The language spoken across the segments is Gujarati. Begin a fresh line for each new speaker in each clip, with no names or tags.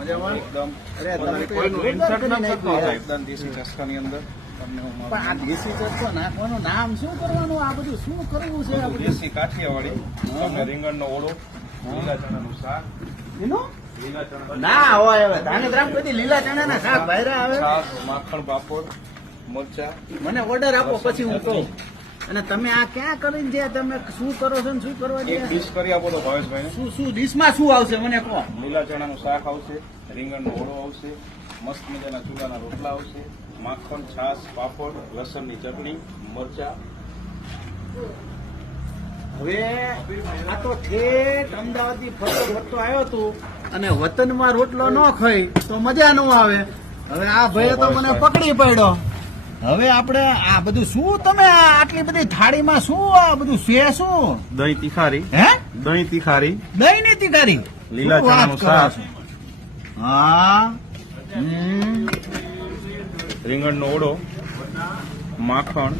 મજામાં?
એકદમ.
અરે, તમે તો
કોઈનું
જોરદાર
insert
કરી
ના કરતો
નાખ્યું
હતો.
યાર.
એકદમ દેશી ચસ્કાની અંદર.
પણ આ દેશી ચસ્કો નાખવાનું નામ શું કરવાનું? આ બધું શું કરવું છે?
દેશી કાઠિયાવાડી. રીંગણનો ઓળો લીલા ચણાનું શાક? લીલા?
ના હોય હવે ધાનેદ્રામ કોઈ લીલા ચણાના શાક ભાયરા આવે?
માખણ પાપડ મરચા.
મને ઓર્ડર આપો પછી હું કહું. અને તમે આ ક્યાં કરીને જે તમે શું કરો છો ને શું કરવા
એક ડીશ કરી આપો તો ભાવેશભાઈ
શું શું ડીશમાં શું આવશે? મને કહો.
લીલા ચણાનું શાક આવશે રીંગણનો ઓળો આવશે મસ્ત મજાના ચૂલાના રોટલા આવશે માખણ છાશ પાપડ લસણની ચટણી મરચા.
હવે આ તો ઠેઠ અમદાવાદથી ફરતો ફરતો આવ્યો તું અને વતનમાં રોટલો ન ખાઈ તો મજા ન આવે. હવે આ ભાઈએ તો મને પકડી પડ્યો. હવે આપણે આ બધું શું તમે આ આટલી બધી થાળીમાં શું આ બધું છે શું?
દહીં તિખારી.
હે?
દહીં તિખારી.
દહીં ની તિખારી?
લીલા ચણાનું શાક.
હા.
રીંગણનો ઓળો. માખણ.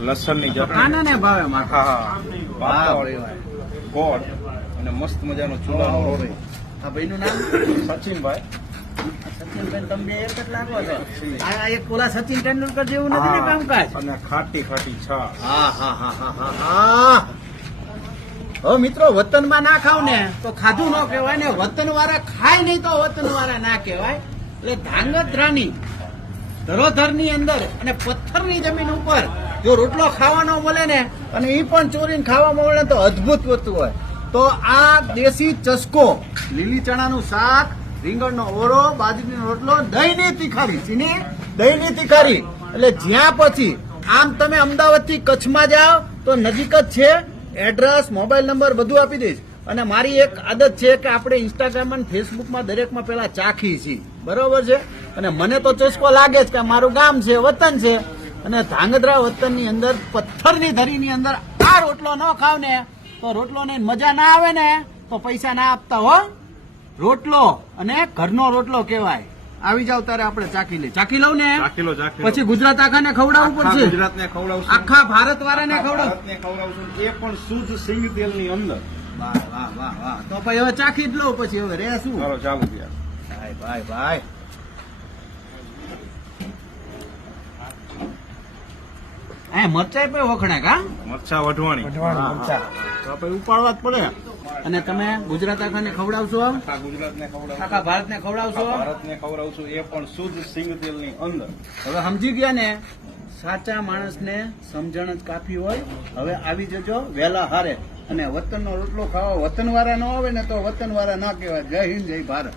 લસણની ચટણી
ને ભાવે માખા
હા હા.
વાહ
પાપડ, ગોળ. અને મસ્ત મજાનો ચૂલાનો રોટલો.
આ ભાઈનું નામ?
સચિનભાઈ.
સચિનભાઈ તમે બે એક જ લાગો છો? આ આ એક ઓલા સચિન તેંડુલકર જેવું નથી ને કામકાજ?
અને ખાટી ખાટી છાશ
હા હા હા હા હા હા. હવે મિત્રો વતનમાં ના ખાવ ને તો ખાધું ન કહેવાય ને વતન વાળા ખાય નહીં તો વતન વાળા ના કહેવાય. એટલે ધાંગધ્રાની ધરોધરની અંદર અને પથ્થરની જમીન ઉપર જો રોટલો ખાવાનો મળે ને અને એ પણ ચોરીને ખાવામાં મળે તો અદ્ભુત વસ્તુ હોય. તો આ દેશી ચસ્કો લીલી ચણાનું શાક રીંગણનો ઓળો, બાજરીનો રોટલો, દહીંની તીખારી. ચીની? દહીંની તીખારી. એટલે જ્યાં પછી આમ તમે અમદાવાદથી કચ્છમાં જાઓ, તો નજીક જ છે. એડ્રેસ, મોબાઈલ નંબર બધું આપી દઈશ. અને મારી એક આદત છે કે આપણે ઇન્સ્ટાગ્રામ અને ફેસબુકમાં દરેકમાં પેલા ચાખી છીએ. બરોબર છે? અને મને તો ચસ્કો લાગે જ કે મારું ગામ છે, વતન છે. અને ધાંગધ્રા વતનની અંદર, પથ્થરની ધરીની અંદર આ રોટલો ન ખાવ ને તો રોટલો ને મજા ના આવે ને, તો પૈસા ના આપતા હો. રોટલો અને ઘરનો રોટલો કહેવાય. આવી જાવ તારે આપણે ચાખી લઈએ. ચાખી લઉં ને
ચાખીલો ચાકી
પછી ગુજરાત આખાને ખવડાવવું
પડશે
પડશે?
ગુજરાતને ખવડાવશું.
આખા ભારત વાળાને ખવડાવ
ખવડાવશું. એ પણ શુદ્ધ સિંગ તેલની અંદર.
વાહ વાહ વાહ વાહ. તો ભાઈ હવે ચાખી જ લઉં પછી હવે રે શું
ચાલો ચાલુ
ભાઈ ભાઈ ભાઈ. એ મરચાઈ પે વખણાય કા?
મરચા વઢવાણી
વઢવાણી હા. તો ઉપાડવા જ પડે. અને તમે ગુજરાત આખાને ખવડાવશો?
આખા ગુજરાતને ખવડાવશો.
આખા ભારતને ખવડાવશો?
ભારત ભારતને ખવડાવશું. એ પણ શુદ્ધ સિંગ તેલની અંદર.
હવે સમજી ગયા ને? સાચા માણસને સમજણ જ કાફી હોય. હવે આવી જજો વહેલા હારે. અને વતનનો રોટલો ખાવા વતન વાળા ન આવે ને તો વતન વાળા ના કહેવાય. જય હિન્દ જય ભારત.